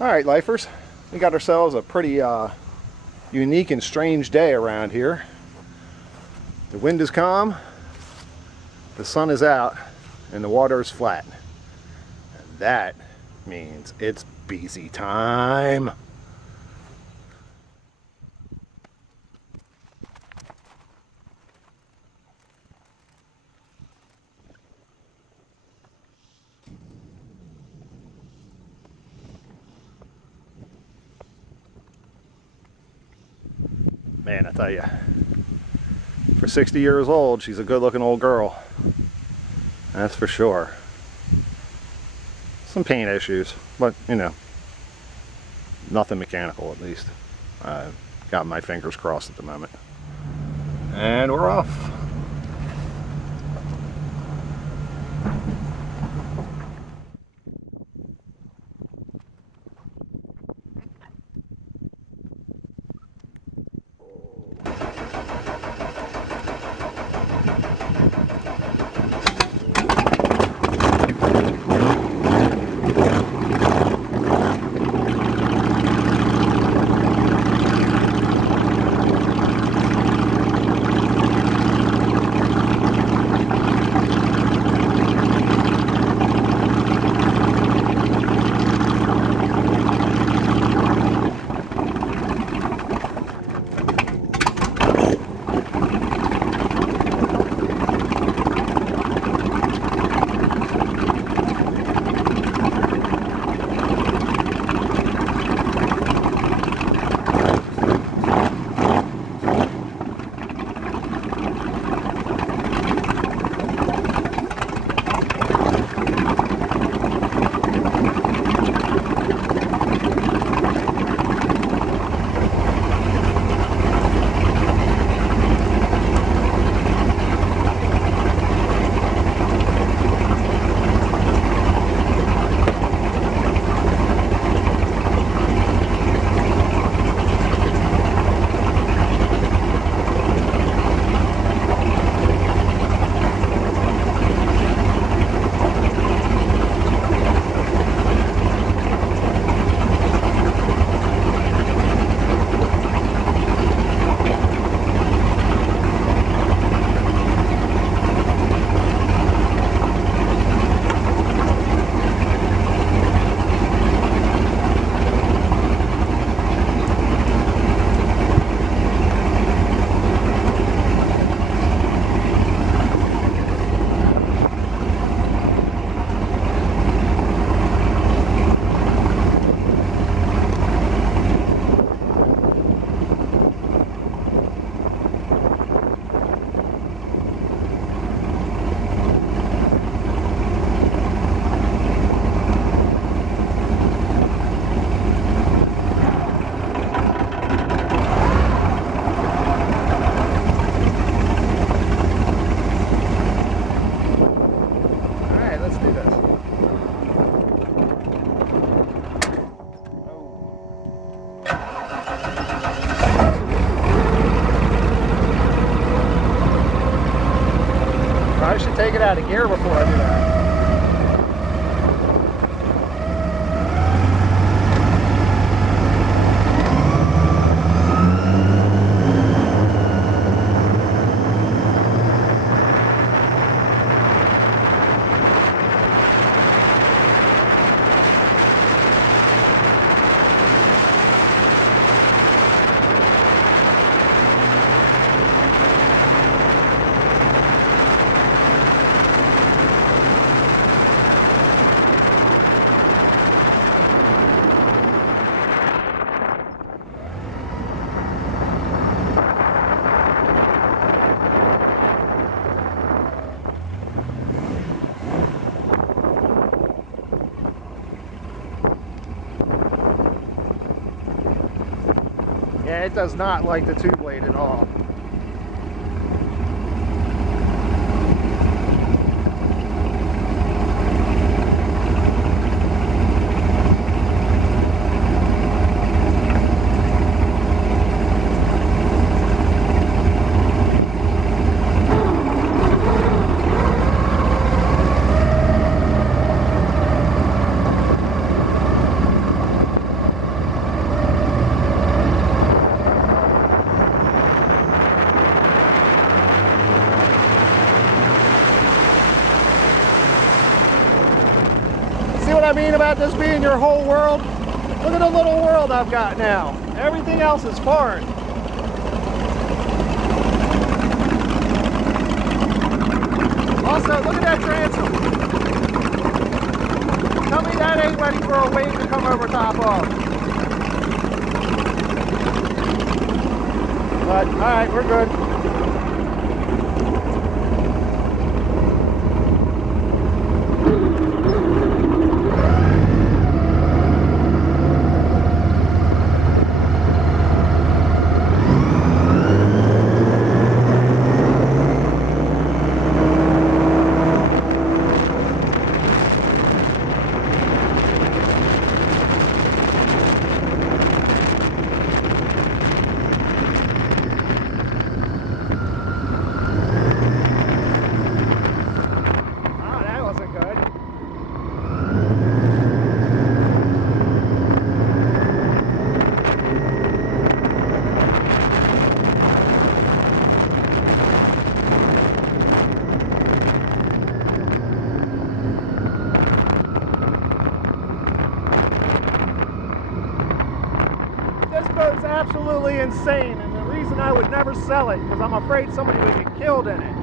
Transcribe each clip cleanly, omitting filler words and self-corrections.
Alright, lifers, we got ourselves a pretty unique and strange day around here. The wind is calm, the sun is out, and the water is flat. And that means it's Biese time. Man, I tell you, for 60 years old, she's a good-looking old girl. That's for sure. Some paint issues, but you know, nothing mechanical at least. Got my fingers crossed at the moment. And we're off. I should take it out of gear before I do that. Yeah, it does not like the two blade at all. I mean about this being your whole world? Look at the little world I've got now. Everything else is foreign. Also, look at that transom. Tell me that ain't ready for a wave to come over top of. But, alright, we're good. Boat's absolutely insane, and the reason I would never sell it because I'm afraid somebody would get killed in it.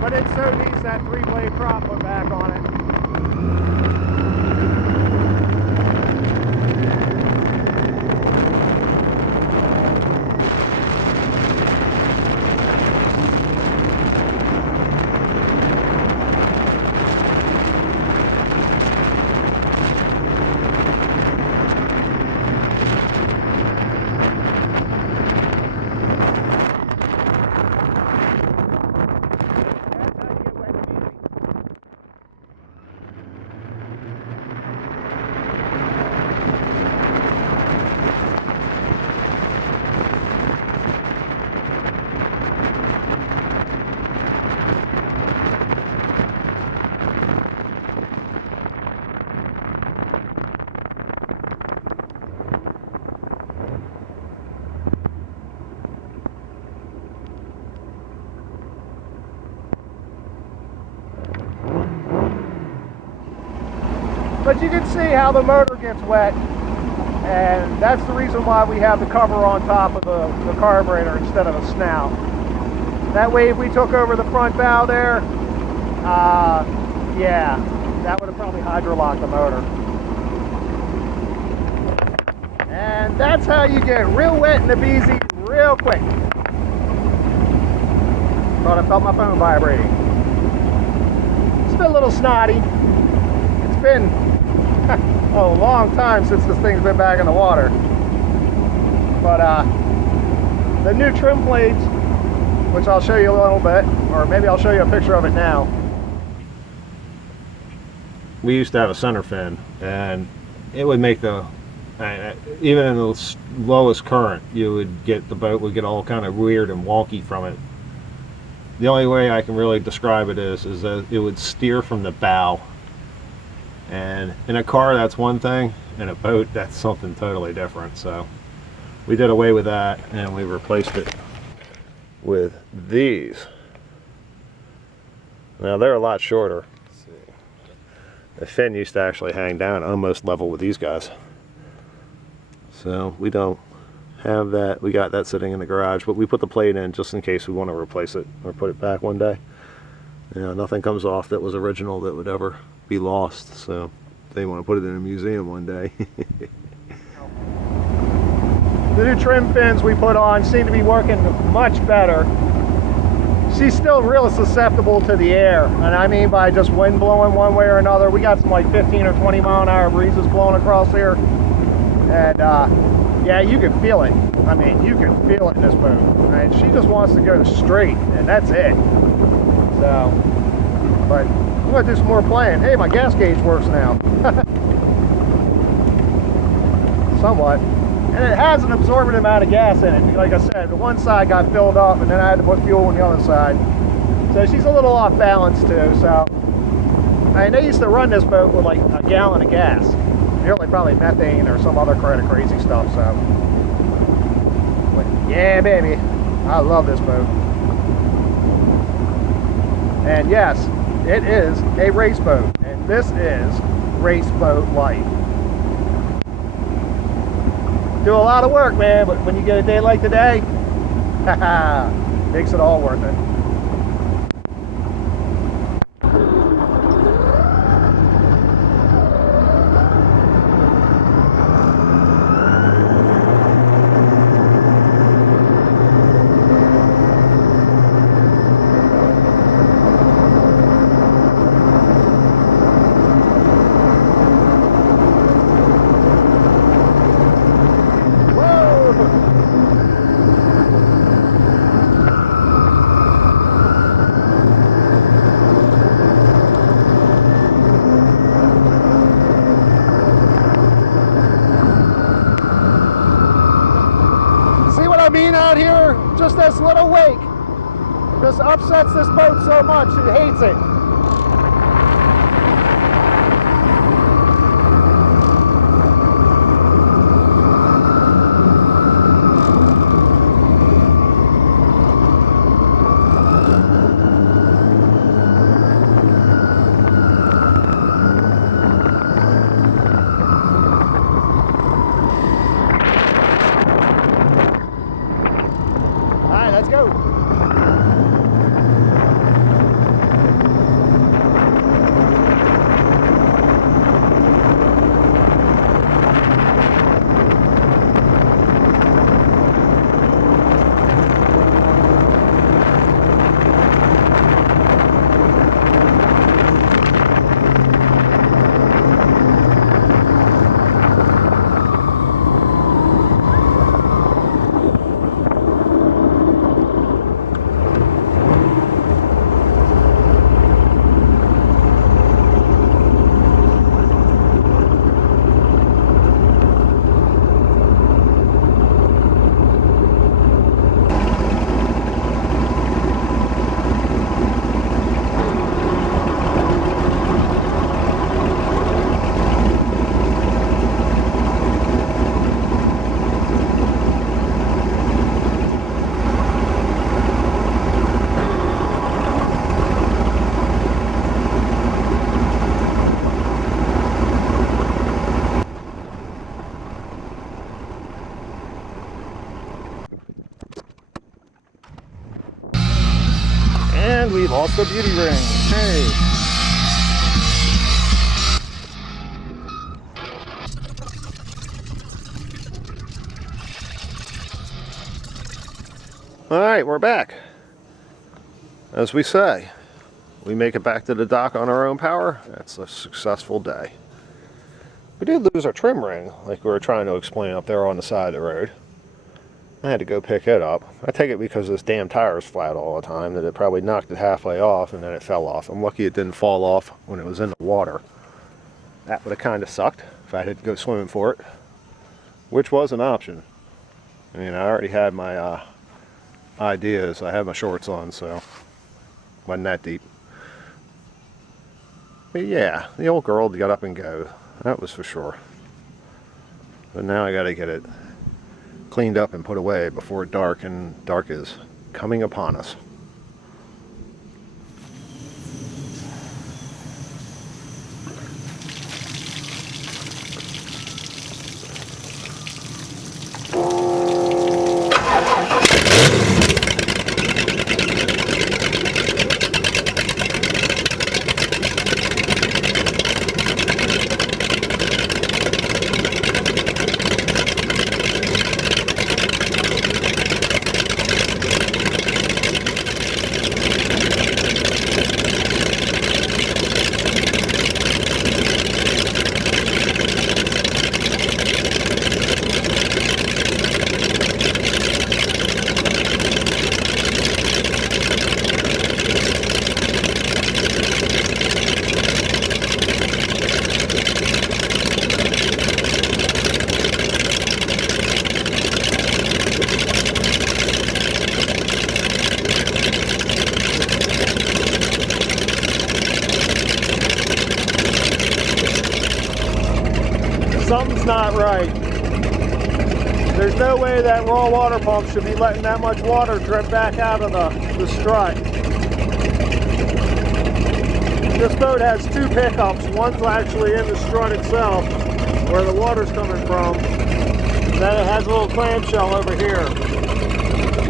But it so needs that 3-blade prop put back on it. But you can see how the motor gets wet, and that's the reason why we have the cover on top of the carburetor instead of a snout. That way if we took over the front valve there, yeah, that would have probably hydrolocked the motor. And that's how you get real wet in the Biese real quick. Thought I felt my phone vibrating. It's been a little snotty. It's been a long time since this thing's been back in the water. But the new trim blades, which I'll show you a little bit, or maybe I'll show you a picture of it now. We used to have a center fin, and it would make the even in the lowest current, you would get the boat would get all kind of weird and wonky from it. The only way I can really describe it is that it would steer from the bow. And in a car, that's one thing. In a boat, that's something totally different. So we did away with that, and we replaced it with these. Now they're a lot shorter. Let's see. The fin used to actually hang down almost level with these guys. So we don't have that. We got that sitting in the garage, but we put the plate in just in case we want to replace it or put it back one day. You know, nothing comes off that was original that would ever be lost, so they want to put it in a museum one day. The new trim fins we put on seem to be working much better. She's still real susceptible to the air, and I mean by just wind blowing one way or another. We got some like 15 or 20 mile an hour breezes blowing across here, and yeah, you can feel it. I mean, you can feel it in this boat. And she just wants to go straight, and that's it. So, but I'm going to do some more playing. Hey, my gas gauge works now. Somewhat. And it has an absorbent amount of gas in it. Like I said, the one side got filled up, and then I had to put fuel on the other side. So she's a little off balance too. So, I mean, they used to run this boat with like a gallon of gas. Really, probably methane or some other kind of crazy stuff. So, but yeah, baby, I love this boat. And yes, it is a race boat, and this is race boat life. Do a lot of work, man, but when you get a day like today, makes it all worth it. I mean, out here, just this little wake just upsets this boat so much, it hates it. Let's go. And we lost the beauty ring. Hey. All right, we're back. As we say, we make it back to the dock on our own power. That's a successful day. We did lose our trim ring, like we were trying to explain up there on the side of the road. I had to go pick it up. I take it because this damn tire is flat all the time, that it probably knocked it halfway off and then it fell off. I'm lucky it didn't fall off when it was in the water. That would have kind of sucked if I had to go swimming for it, which was an option. I mean, I already had my ideas. I had my shorts on, so wasn't that deep. But yeah, the old girl got up and go. That was for sure. But now I got to get it cleaned up and put away before dark, and dark is coming upon us. Something's not right. There's no way that raw water pump should be letting that much water drip back out of the strut. This boat has two pickups. One's actually in the strut itself, where the water's coming from. And then it has a little clamshell over here.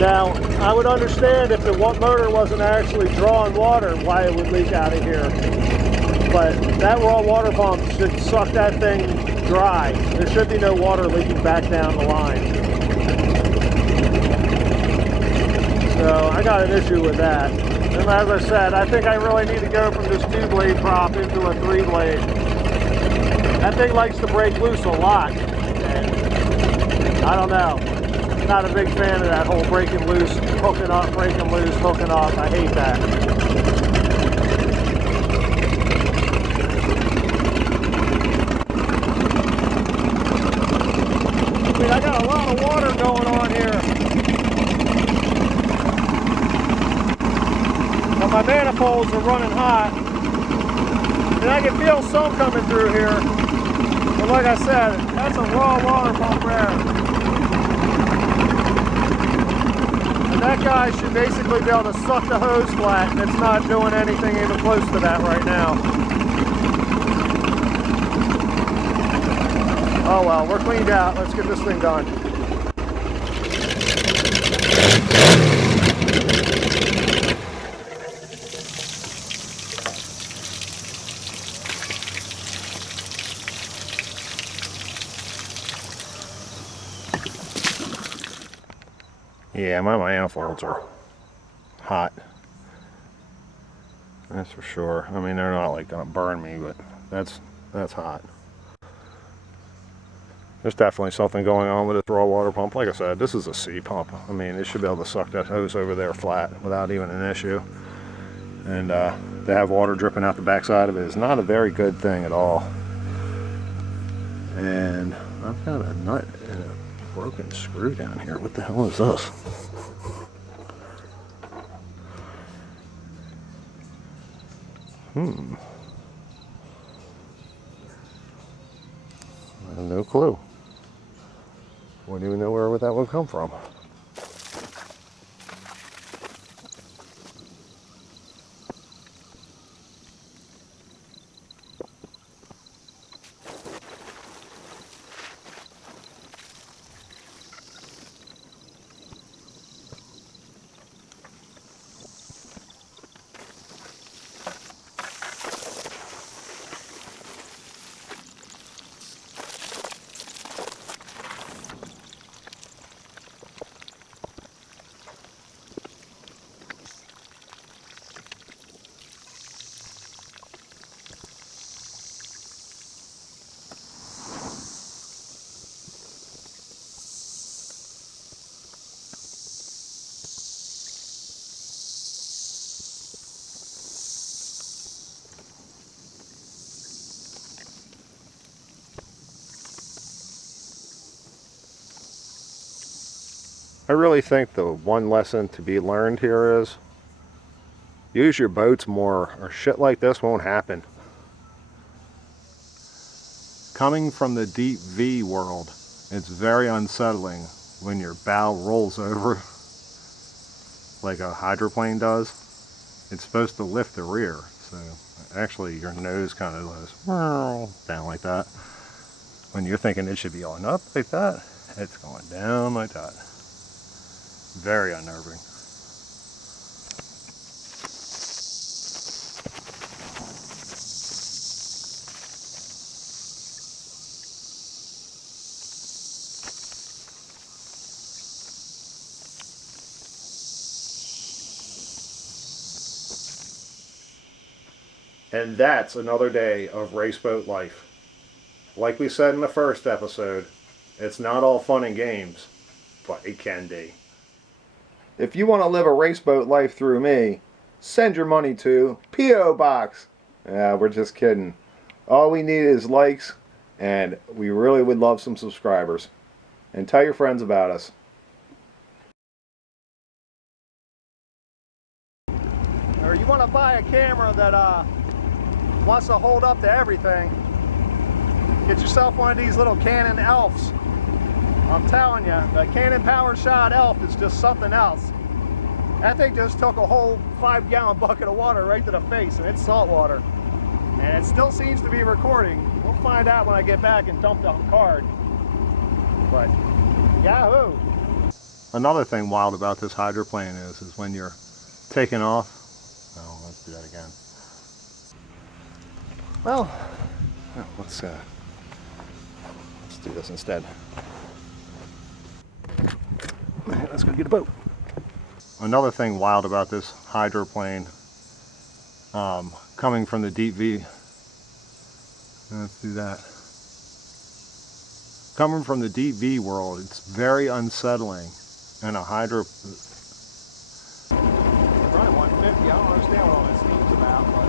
Now, I would understand if the motor wasn't actually drawing water, why it would leak out of here. But that raw water pump should suck that thing dry. There should be no water leaking back down the line. So I got an issue with that. And as I said, I think I really need to go from this 2-blade prop into a 3-blade. That thing likes to break loose a lot. And I don't know. Not a big fan of that whole breaking loose, hooking up, breaking loose, hooking up. I hate that. I mean, I got a lot of water going on here. Now my manifolds are running hot. And I can feel some coming through here. But like I said, that's a raw water pump there. That guy should basically be able to suck the hose flat, and it's not doing anything even close to that right now. Oh well, we're cleaned out. Let's get this thing done. Yeah, my manifolds are hot. That's for sure. I mean, they're not like gonna burn me, but that's hot. There's definitely something going on with this raw water pump. Like I said, this is a C pump. I mean, it should be able to suck that hose over there flat without even an issue. And to have water dripping out the backside of it is not a very good thing at all. And I've got a nut and a broken screw down here. What the hell is this? I have no clue. Wouldn't even know where that would come from. I really think the one lesson to be learned here is use your boats more, or shit like this won't happen. Coming from the deep V world, it's very unsettling when your bow rolls over like a hydroplane does. It's supposed to lift the rear, so actually your nose kind of goes down like that. When you're thinking it should be going up like that, it's going down like that. Very unnerving. And that's another day of raceboat life. Like we said in the first episode, it's not all fun and games, but it can be. If you want to live a raceboat life through me, send your money to P.O. Box. Yeah, we're just kidding. All we need is likes, and we really would love some subscribers. And tell your friends about us. Or you want to buy a camera that wants to hold up to everything, get yourself one of these little Canon Elfs. I'm telling you, the Canon Power Shot Elf is just something else. That thing just took a whole 5-gallon bucket of water right to the face, and it's salt water. And it still seems to be recording. We'll find out when I get back and dump the card. But, yahoo! Another thing wild about this hydroplane is when you're taking off. Oh, let's do that again. Well, let's do this instead. Let's go get a boat. Another thing wild about this hydroplane, coming from the deep V. Let's do that. Coming from the deep V world, it's very unsettling. And a hydro... Running 150, I don't understand what all this steam's about, but...